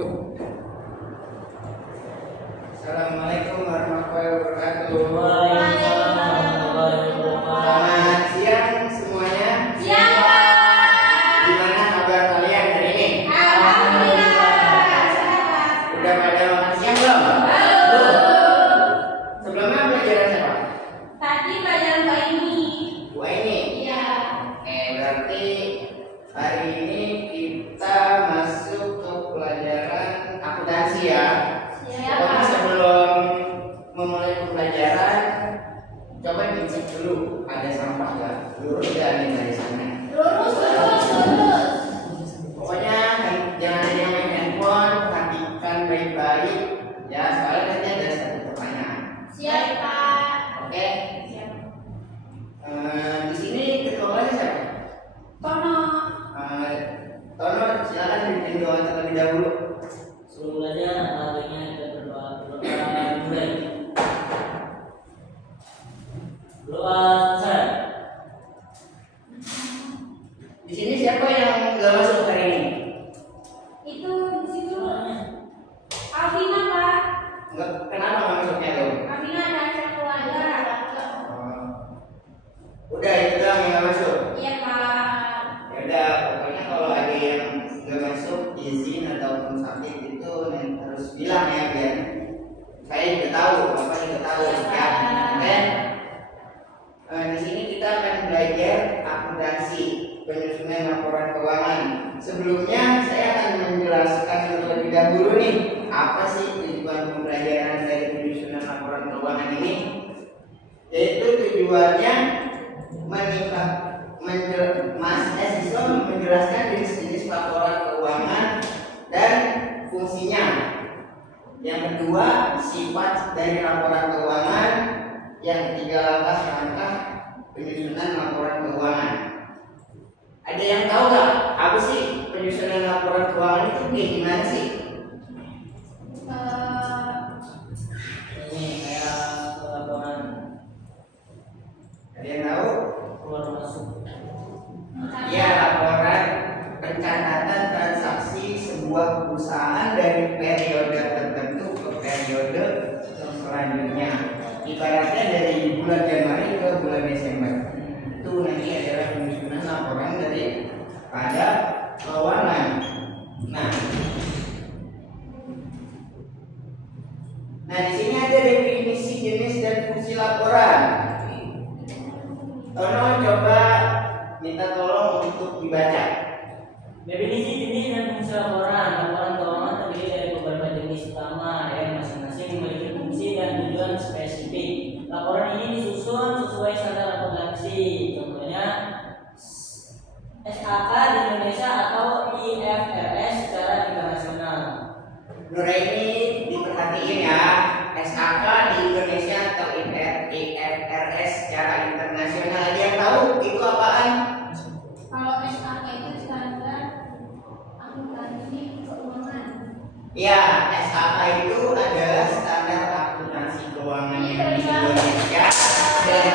Yuk. Assalamualaikum warahmatullahi wabarakatuh. Selamat siang semuanya. Siang, Pak. Gimana kabar kalian hari ini? Alhamdulillah. Udah pada makan siang belum? Belum. Sebelumnya pelajaran siapa? Tadi pelajaran Pak ini. Bu ini. Iya. Berarti hari ini kita masuk ke pelajaran akuntansi ya. Pokoknya sebelum memulai pembelajaran, coba dicek dulu ada sampah nggak, lurus nggak nih dari sana. Lurus. Pokoknya jangan ada yang main handphone, perhatikan baik-baik ya, soalnya nanti ada satu pertanyaan. Siap, Pak. Oke. Siap. Di sini ketuanya siapa? Tono. Tono, silakan bikin doa terlebih dahulu. Sebelum belajar, tentunya kita berdoa mulai. Doa selesai. Di sini siapa yang nggak masuk hari ini? Itu di situ. Alvina, Pak. Nggak, kenapa nggak masuknya tuh? Alvina ada acara keluarga. Udah itu doang yang nggak masuk. Iya, Pak. Ya udah, pokoknya kalau ada yang nggak masuk izin ataupun sakit itu harus bilang ya, biar saya juga tahu, bapak juga tahu ya. Oke. Di sini kita akan belajar akuntansi, penyusunan laporan keuangan. Sebelumnya saya akan menjelaskan terlebih dahulu nih, apa sih tujuan pembelajaran dari penyusunan laporan keuangan ini? Yaitu tujuannya siswa menjelaskan jenis-jenis laporan keuangan dan fungsinya. Yang kedua, sifat dari laporan keuangan. Yang ketiga, langkah-langkah penyusunan laporan keuangan. Ada yang tahu nggak apa sih penyusunan laporan keuangan itu kayak gimana sih? Ini kayak laporan Ada yang tahu? keluar masuk. Ya, laporan pencatatan transaksi sebuah perusahaan dari periode tertentu ke periode selanjutnya. Ibaratnya dari bulan Januari ke bulan Desember. Itu nanti adalah penyusunan laporan dari pada keuangan. Nah, di sini ada definisi jenis dan fungsi laporan. Tono coba minta tolong untuk dibaca. Definisi jenis dan fungsi laporan. Laporan keuangan terdiri dari beberapa jenis utama yang masing-masing memiliki fungsi dan tujuan spesifik. Laporan ini disusun sesuai standar akuntansi. Contohnya SAK di Indonesia atau IFRS secara internasional. Nuraini diperhatiin ya, SAK di Indonesia atau IFRS secara internasional. Ada yang tahu itu apaan? Kalau SAK itu standar akuntansi keuangan. Ya, SAK itu adalah standar akuntansi keuangan yang di Indonesia, dan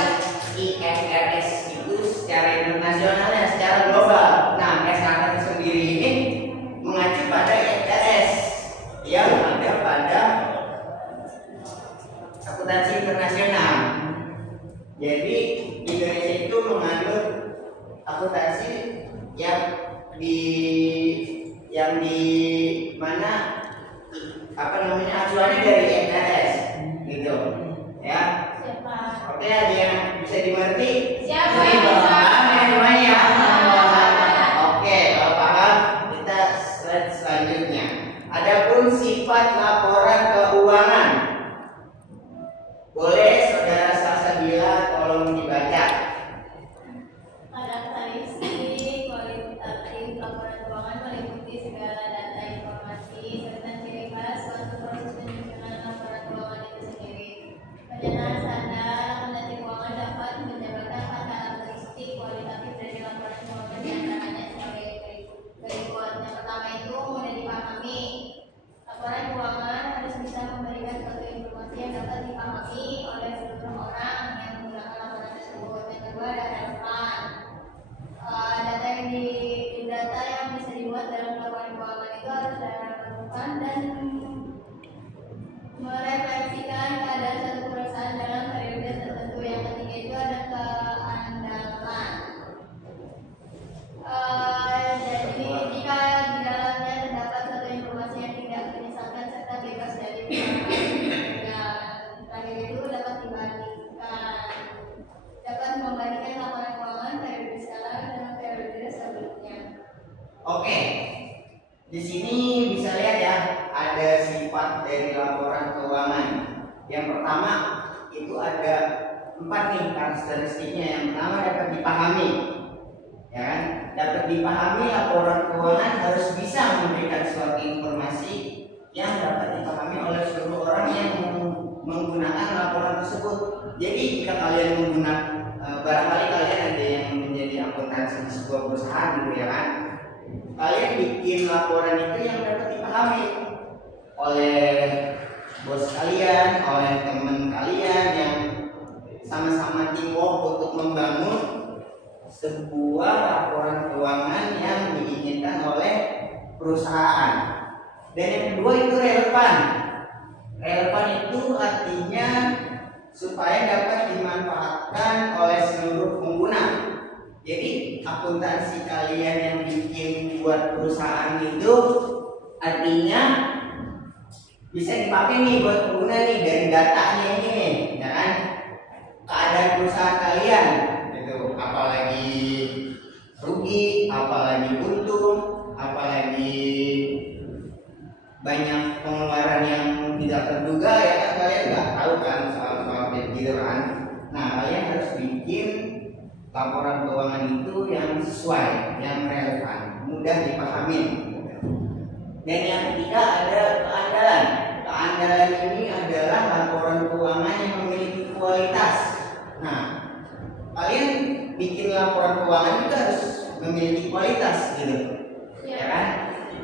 IFRS itu secara internasional dan secara global. Nah, SAK sendiri ini mengacu pada IFRS yang ada pada akuntansi internasional. Jadi Indonesia itu menganut akuntansi yang di mana acuannya dari IFRS gitu ya. Siapa? Oke, ada yang bisa dimengerti? Siapa? Ini paham ya semuanya? Paham. Oke, kalau paham kita slide selanjutnya. Adapun sifat laporan keuangan, boleh saudara Salsabila tolong dibaca. Karakteristik kualitatif laporan keuangan meliputi segala data informasi serta ciri khas suatu proses penyusunan laporan keuangan itu sendiri. Penjelasan standar akuntansi keuangan dapat menjabarkan karakteristik kualitatif dari laporan keuangan diantaranya sebagai berikut. Yang pertama itu mudah dipahami. Laporan keuangan harus bisa memberikan suatu informasi yang dapat dipahami oleh Di sini bisa lihat ya, ada sifat dari laporan keuangan. Yang pertama itu ada 4 nih karakteristiknya. Yang pertama dapat dipahami, ya kan? Dapat dipahami, laporan keuangan harus bisa memberikan suatu informasi yang dapat dipahami oleh seluruh orang yang menggunakan laporan tersebut. Jadi jika kalian menggunakan, barangkali kalian ada yang menjadi akuntansi di sebuah perusahaan gitu ya kan, kalian bikin laporan itu yang dapat dipahami oleh bos kalian, oleh teman kalian yang sama-sama teamwork untuk membangun sebuah laporan keuangan yang diinginkan oleh perusahaan. Dan yang kedua itu relevan. Relevan itu artinya supaya dapat dimanfaatkan oleh seluruh pengguna. Jadi akuntansi kalian yang bikin buat perusahaan itu artinya bisa dipakai nih buat pengguna nih, dari datanya ini nih, ya kan? Keadaan perusahaan kalian itu apalagi rugi, apalagi untung, apalagi banyak pengeluaran yang tidak terduga, ya kan? Kalian nggak tahu kan soal gitu kan? Nah, kalian harus bikin laporan keuangan itu yang sesuai, yang relevan, mudah dipahami. Dan yang ketiga ada keandalan. Keandalan ini adalah laporan keuangan yang memiliki kualitas. Nah, kalian bikin laporan keuangan itu harus memiliki kualitas gitu, ya kan?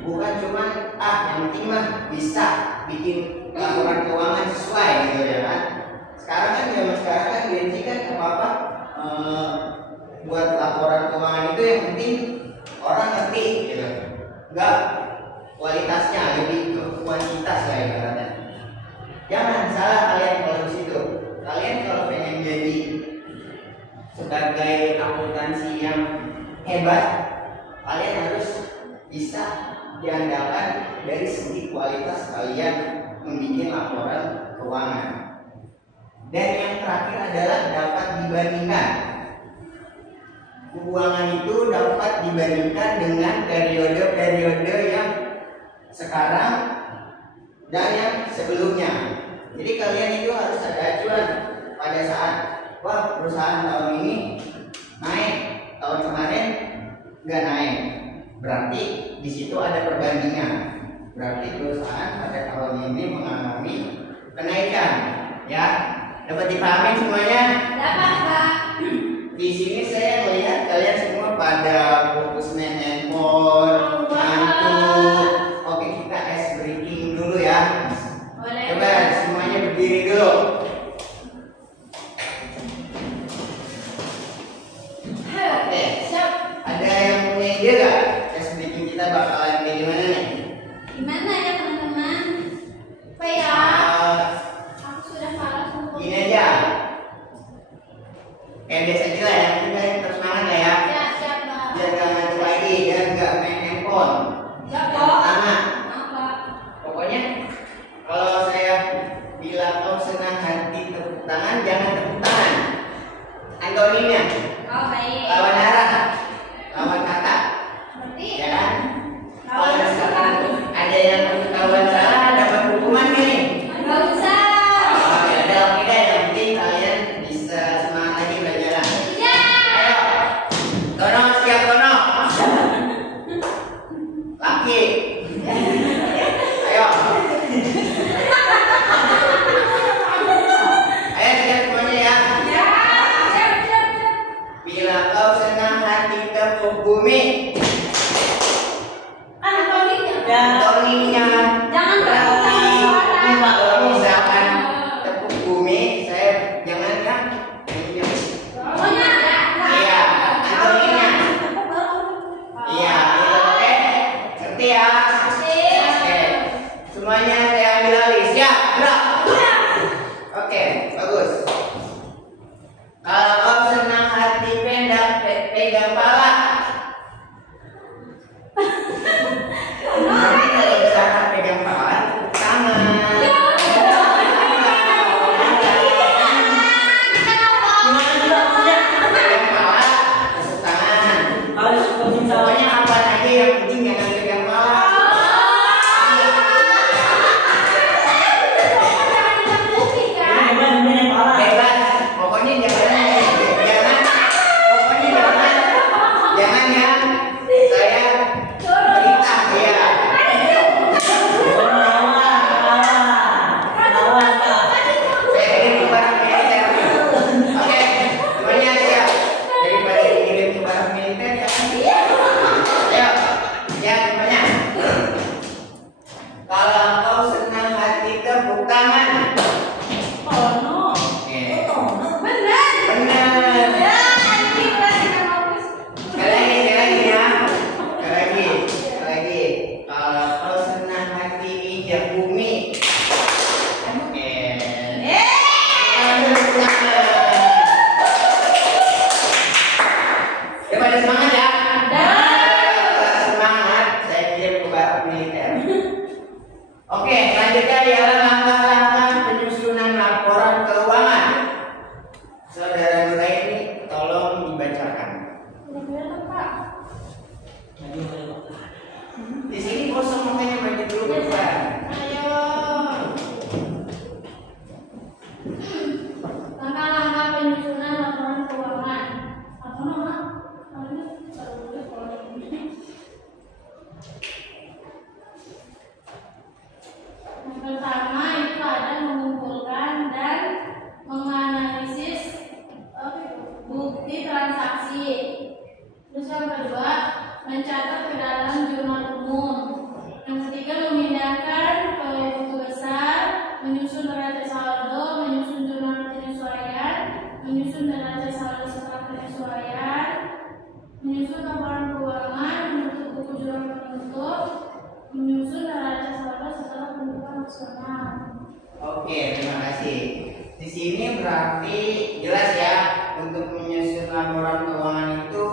Bukan cuma yang penting mah bisa bikin laporan keuangan sesuai gitu ya kan? Sekarang kan zaman sekarang kan Genji kan apa buat laporan keuangan itu yang penting orang ngerti gitu, enggak kualitasnya, lebih ke kuantitas lah ibaratnya. Jangan salah kalian kalau di situ. Kalian kalau pengen jadi sebagai akuntansi yang hebat, kalian harus bisa diandalkan dari segi kualitas kalian membuat laporan keuangan. Dan yang terakhir adalah dapat dibandingkan. Keuangan itu dapat dibandingkan dengan periode-periode yang sekarang dan yang sebelumnya. Jadi kalian itu harus ada acuan pada saat wah perusahaan tahun ini naik, tahun kemarin nggak naik, berarti di situ ada perbandingan. Berarti perusahaan pada tahun ini mengalami kenaikan, ya. Dapat dipahami semuanya? Dapat, Pak. Di sini saya melihat kalian semua pada fokus main handphone, ngantuk. Oke, kita ice breaking dulu ya. Boleh. Coba semuanya berdiri dulu. Oke, Siap. ada yang punya ide gak? Ice breaking kita bakalan kayak gimana nih? Gimana ya teman-teman? Apa ya? Aku sudah malas untuk Gini aja. Kayak biasa aja lah ya, kita terus semangat lah ya. Ya, siap, Pak. Biar gak ngantuk lagi dan gak main handphone. Siap, Yang Pak. pertama, Apa? pokoknya kalau saya bilang kau senang hati tepuk tangan, jangan tepuk tangan. Antoninya, Oh, baik. lawan arah, lawan kata, Berarti ya kan? Kalau lawan misalkan ada yang ketahuan salah, dapat hukuman nih. Enggak usah. Oke, oke deh. Yang penting kalian bisa semangat lagi belajar. Ya. Ayo, Tono siap Tono. Laki. Ayo. Ayo siap semuanya ya. Ya. Siap, siap, siap. Bila kau senang hati tepuk bumi. Antoninya. Antoninya. Jangan tepuk tangan suara. Kalau misalkan tepuk bumi, saya jangan ya. Pokoknya ya. Iya, antoninya. Iya, oke. Ngerti ya? Oke. Semuanya saya ambil alih. Siap, gerak. Oke, bagus. Kalau kau senang hati pendek, pegang pala. Nanti kalau misalkan pegang pala, tepuk tangan. Pegang pala, tepuk tangan. Harus Pokoknya apa aja yang penting jangan pegang pala. ya Bumi. Oke. Ya pada semangat ya. Semangat. Saya kirim ke barat militer. Oke, selanjutnya ialah langkah-langkah penyusunan laporan keuangan. Saudara Nuraini, tolong dibacakan. Di sini kosong makanya banyak dulu Pak. Ayo. Langkah-langkah penyusunan laporan keuangan. Apa nama? Yang pertama itu ada mengumpulkan dan menganalisis bukti transaksi. Terus yang kedua mencatat ke dalam jurnal umum. Yang ketiga memindahkan ke buku besar, menyusun neraca saldo, menyusun jurnal penyesuaian, menyusun neraca saldo setelah penyesuaian, menyusun laporan keuangan, menutup buku jurnal penutup, menyusun neraca saldo setelah penutupan opsional. Oke, terima kasih. Di sini berarti jelas ya, untuk menyusun laporan keuangan itu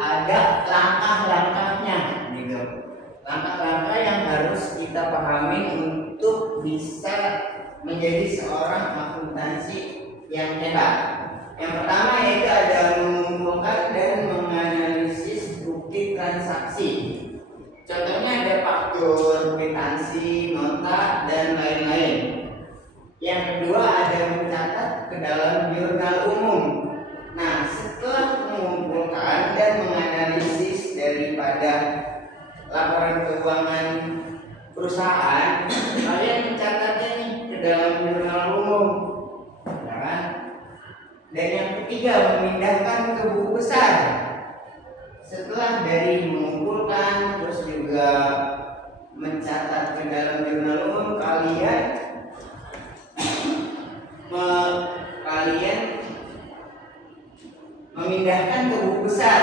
ada langkah-langkahnya gitu. Langkah-langkah yang harus kita pahami untuk bisa menjadi seorang akuntansi yang hebat. Yang pertama yaitu ada mengumpulkan dan menganalisis bukti transaksi. Contohnya ada faktur, kwitansi, nota, dan lain-lain. Yang kedua ada mencatat ke dalam jurnal umum. Nah, setelah mengumpulkan dan menganalisis daripada laporan keuangan perusahaan, kalian mencatatnya nih ke dalam jurnal umum, ya kan? Dan yang ketiga memindahkan ke buku besar. Setelah dari mengumpulkan terus juga mencatat ke dalam jurnal umum, kalian memindahkan ke buku besar.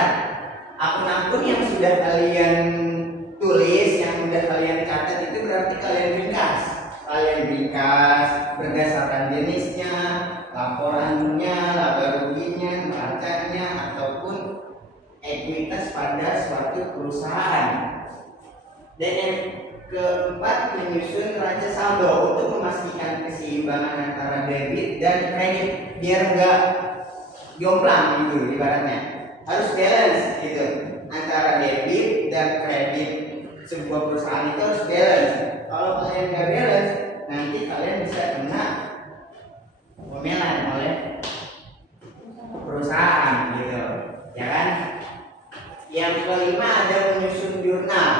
Akun-akun yang sudah kalian tulis, yang sudah kalian catat itu berarti kalian ringkas. Kalian ringkas berdasarkan jenisnya, laporannya, laba ruginya, neracanya, ataupun ekuitas pada suatu perusahaan. Dan yang keempat menyusun neraca saldo untuk memastikan keseimbangan antara debit dan kredit biar enggak jomplang gitu ibaratnya. Harus balance gitu antara debit dan kredit sebuah perusahaan itu harus balance. Kalau kalian nggak balance, nanti kalian bisa kena omelan oleh perusahaan gitu, ya kan? Yang kelima ada menyusun jurnal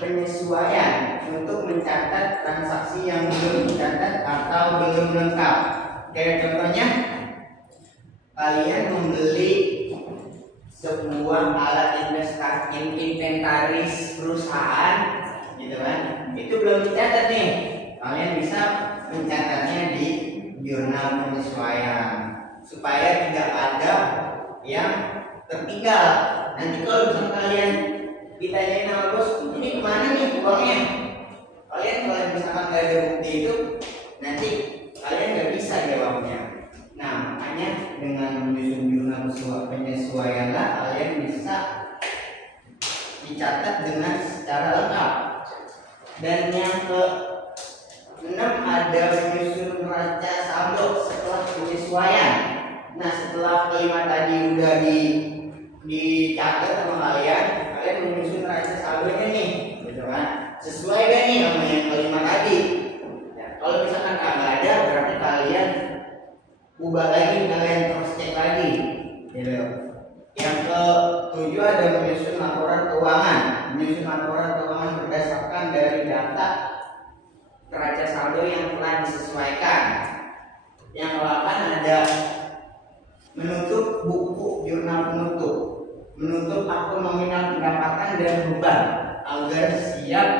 penyesuaian untuk mencatat transaksi yang belum dicatat atau belum lengkap. Kayak contohnya kalian membeli sebuah alat inventaris perusahaan gitu kan, itu belum dicatat nih, kalian bisa mencatatnya di jurnal penyesuaian supaya tidak ada yang tertinggal. Nanti kalau misalnya kalian ditanyain sama bos, ini kemana nih uangnya, kalian kalau misalkan nggak ada bukti itu, nanti kalian nggak bisa jawabnya. Nah, makanya dengan menyusun jurnal penyesuaianlah kalian bisa dicatat dengan secara lengkap. Dan yang ke-6 ada menyusun neraca saldo setelah penyesuaian. Nah, setelah kelima tadi udah dicatat sama kalian menyusun neraca saldonya nih, gitu kan? Sesuai gak nih sama yang kelima tadi? Ya, kalau misalkan nggak ada, berarti kalian ubah lagi, kalian cross check lagi, gitu. Yang ke-7 ada menyusun laporan keuangan. Menyusun laporan keuangan berdasarkan dari data neraca saldo yang telah disesuaikan. Yang ke-8 ada menutup buku jurnal penutup, menutup akun nominal pendapatan dan beban agar siap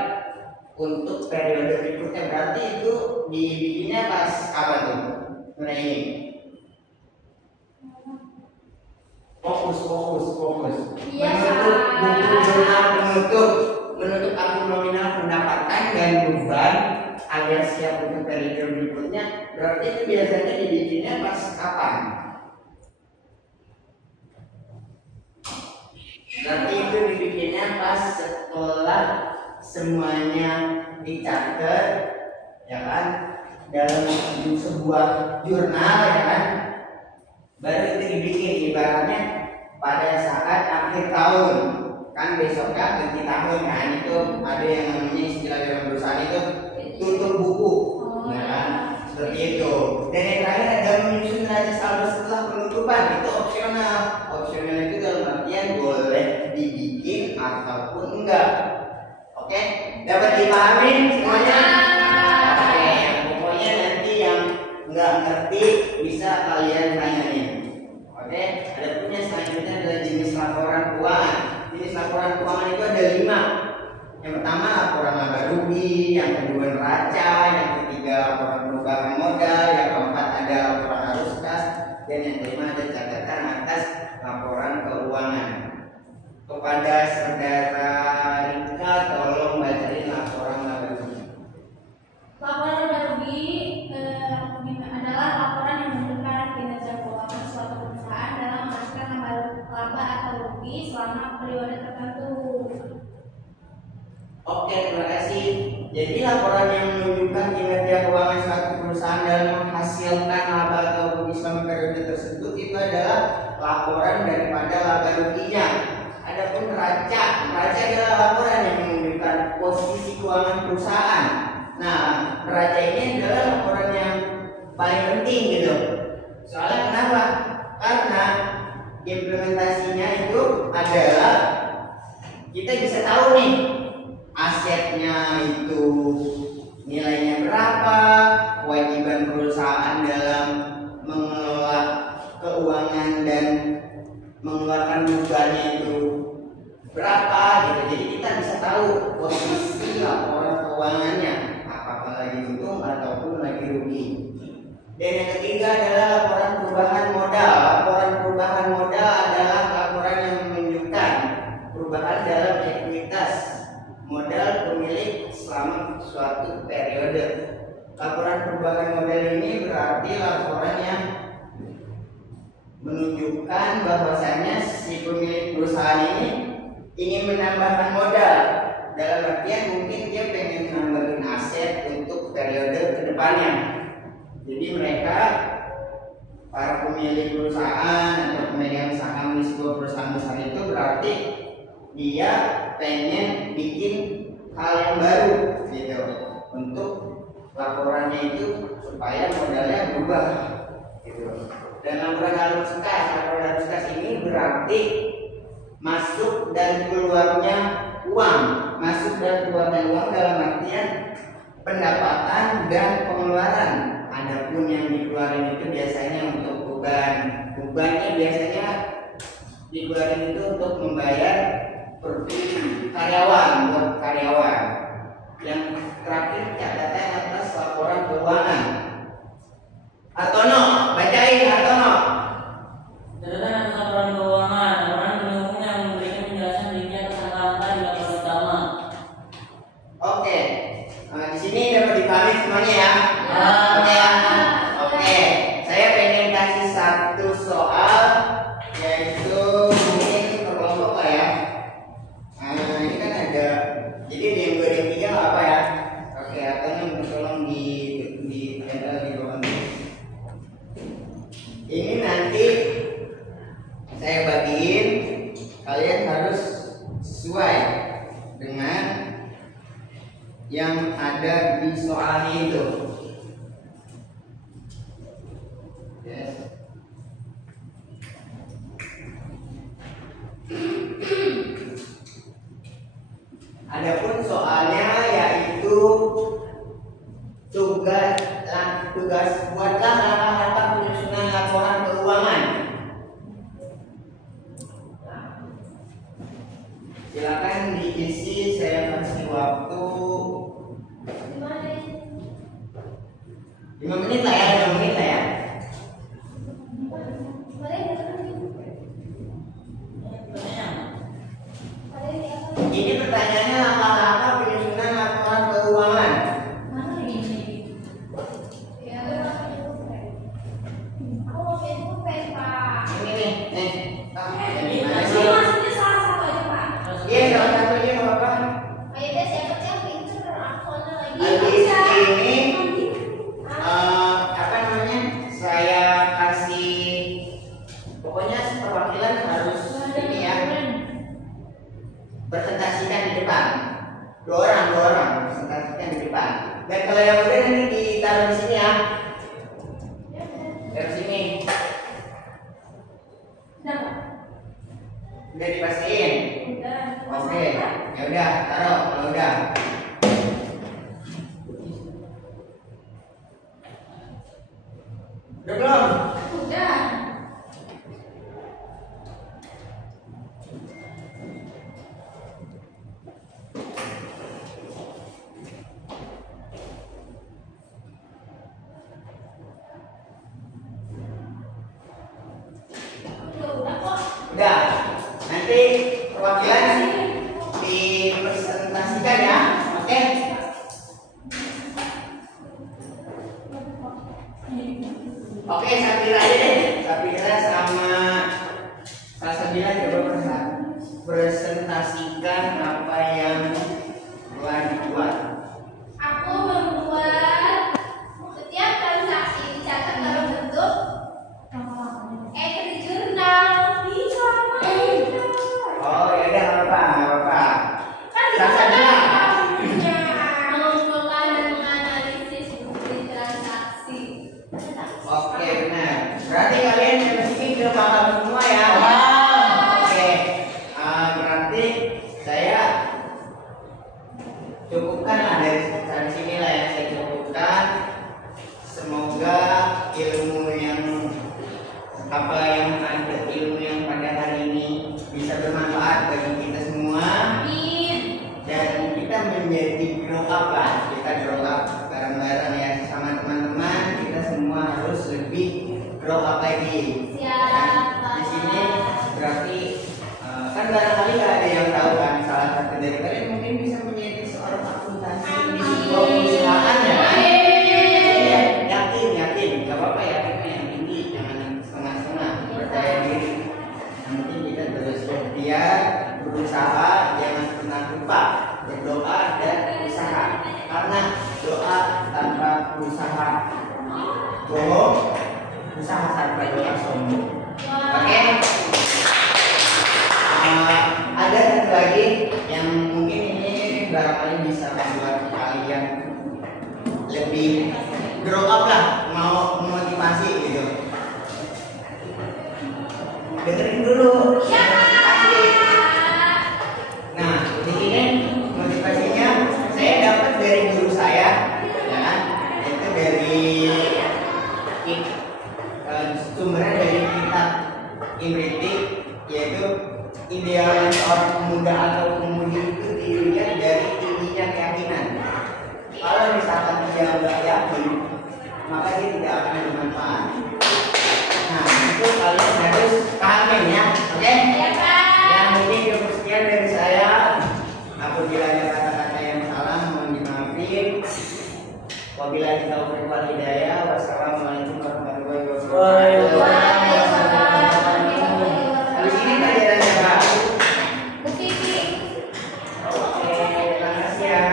untuk periode berikutnya. Berarti itu dibikinnya pas apa tuh? Nah ini fokus. Iya, menutup buku jurnal penutup, menutup akun nominal pendapatan dan beban agar siap untuk periode berikutnya, berarti itu biasanya dibikinnya pas kapan? Berarti itu dibikinnya pas setelah semuanya dicatat, ya kan, dalam sebuah jurnal, ya kan, baru itu dibikin. Ibaratnya pada saat akhir tahun, kan besoknya ganti tahun, kan, itu ada yang namanya istilah dalam perusahaan itu tutup buku, ya kan, seperti itu. Dan yang terakhir ada menyusun neraca saldo setelah penutupan, itu opsional. Opsional itu dalam artian boleh dibikin ataupun enggak. Oke, dapat dipahami semuanya? Oke, pokoknya nanti yang enggak ngerti bisa kalian tanyain. Oke, ada punya selanjutnya adalah jenis laporan keuangan. Jenis laporan keuangan itu ada 5. Yang pertama laporan laba rugi, yang kedua neraca, yang ketiga laporan perubahan modal, yang keempat ada laporan arus kas, dan yang kelima ada catatan atas laporan keuangan. Kepada saudara Rika, tolong bacain laporan laba rugi. Laporan laba rugi adalah laporan yang menunjukkan kinerja keuangan suatu perusahaan dalam menghasilkan laba atau rugi selama periode tertentu. Oke, terima kasih. Jadi laporan yang menunjukkan kinerja keuangan suatu perusahaan dalam menghasilkan laba atau rugi selama periode tersebut itu adalah laporan daripada laba ruginya. Adapun neraca adalah laporan yang menunjukkan posisi keuangan perusahaan. Nah, neraca ini adalah laporan yang paling penting gitu. Soalnya kenapa? Karena implementasinya itu adalah kita bisa tahu nih asetnya itu nilainya berapa, kewajiban perusahaan dalam mengelola keuangan dan mengeluarkan bebannya itu berapa gitu. Jadi kita bisa tahu posisi laporan keuangannya, apakah lagi untung ataupun lagi rugi. Dan yang ketiga adalah laporan perubahan modal. Laporan perubahan modal adalah laporan yang menunjukkan perubahan dalam ekuitas modal pemilik selama suatu periode. Laporan perubahan modal ini berarti laporan yang menunjukkan bahwasannya si pemilik perusahaan ini ingin menambahkan modal. Dalam artian mungkin dia pengen nambahin aset untuk periode kedepannya. Jadi mereka para pemilik perusahaan atau pemegang saham di sebuah perusahaan besar itu berarti dia pengen bikin hal yang baru gitu untuk laporannya itu supaya modalnya berubah gitu. Dan laporan arus kas ini berarti masuk dan keluarnya uang. Masuk dan keluarnya uang dalam artian pendapatan dan pengeluaran. Adapun yang dikeluarin itu biasanya untuk beban. Bebannya biasanya dikeluarin itu untuk membayar karyawan, buat karyawan. Yang terakhir catatan atas laporan keuangan. Artono, bacain Artono. Catatan atas laporan keuangan. Laporan pendukung yang memberikan penjelasan rincian atas angka-angka di laporan utama. Oke, di sini dapat dipahami semuanya ya. Oke ya. Oke, saya pengen kasih satu soal, yaitu mungkin berkelompok lah ya. Ini kan ada, jadi di yang 2 dan 3 apa ya? Oke, Artono tolong di bawah. Ini nanti saya bagiin, kalian harus sesuai dengan yang ada di soalnya itu. Yes. Adapun soalnya yaitu tugas buatlah langkah-langkah penyusunan laporan keuangan. Silakan diisi, saya kasih waktu 5 menit lah ya, 5 menit lah ya. Ini pertanyaannya langkah-langkah penyusunan laporan keuangan. kalau yang udah nanti ditaruh di sini ya. Taruh sini. Udah dipastiin. Oke, ya udah taruh kalau udah. Udah belum? Udah. Udah. Nanti perwakilan dipresentasikan ya. Oke? Oke, Sapira aja deh. Sapira sama Salsabila coba presentasikan apa yang telah dibuat. Aku membuat setiap transaksi dicatat dalam bentuk entry jurnal. Bisa. Oh ya udah nggak apa-apa. Kan Salsabila. mengumpulkan dan menganalisis bukti transaksi. Oke benar. Berarti kalian yang di sini udah paham semua ya. Oke. Berarti saya cukupkan lah dari sini lah yang saya cukupkan. Semoga ilmu yang ada ilmu yang pada hari ini bisa bermanfaat bagi kita semua. Amin. Dan kita menjadi grow up lah. Kita grow up bareng-bareng ya sama teman-teman. Kita semua harus lebih grow up lagi. Siap. Dan di sini berarti kan barangkali nggak ada yang tahu kan, salah satu dari kalian mungkin bisa menjadi seorang akuntansi di sebuah perusahaan ya kan? Iya, yakin, nggak apa-apa yakin yang tinggi, jangan yang setengah-setengah, percaya diri. Yang penting kita terus berikhtiar, berusaha, jangan pernah lupa berdoa dan berusaha. Karena doa tanpa usaha bohong, usaha tanpa doa sombong. Oke? Ada satu lagi yang mungkin ini barangkali bisa membuat kalian lebih grow up lah, mau memotivasi gitu. Dengerin dulu. Nah, di sini motivasinya saya dapat dari guru saya, ya kan? Itu dari sumbernya dari kitab Imriti, yaitu idealnya seorang pemuda atau pemudi itu dilihat dari tingginya keyakinan. Kalau misalkan dia nggak yakin, maka dia tidak akan bermanfaat. Nah, itu kalian harus pahamin ya, oke? Yang mungkin cukup sekian dari saya. Apabila ada kata-kata yang salah, mohon dimaafin. Wabillahi taufiq wal hidayah. Wassalamualaikum warahmatullahi wabarakatuh. Habis ini pelajaran apa? Bukti. Oke, terima kasih ya.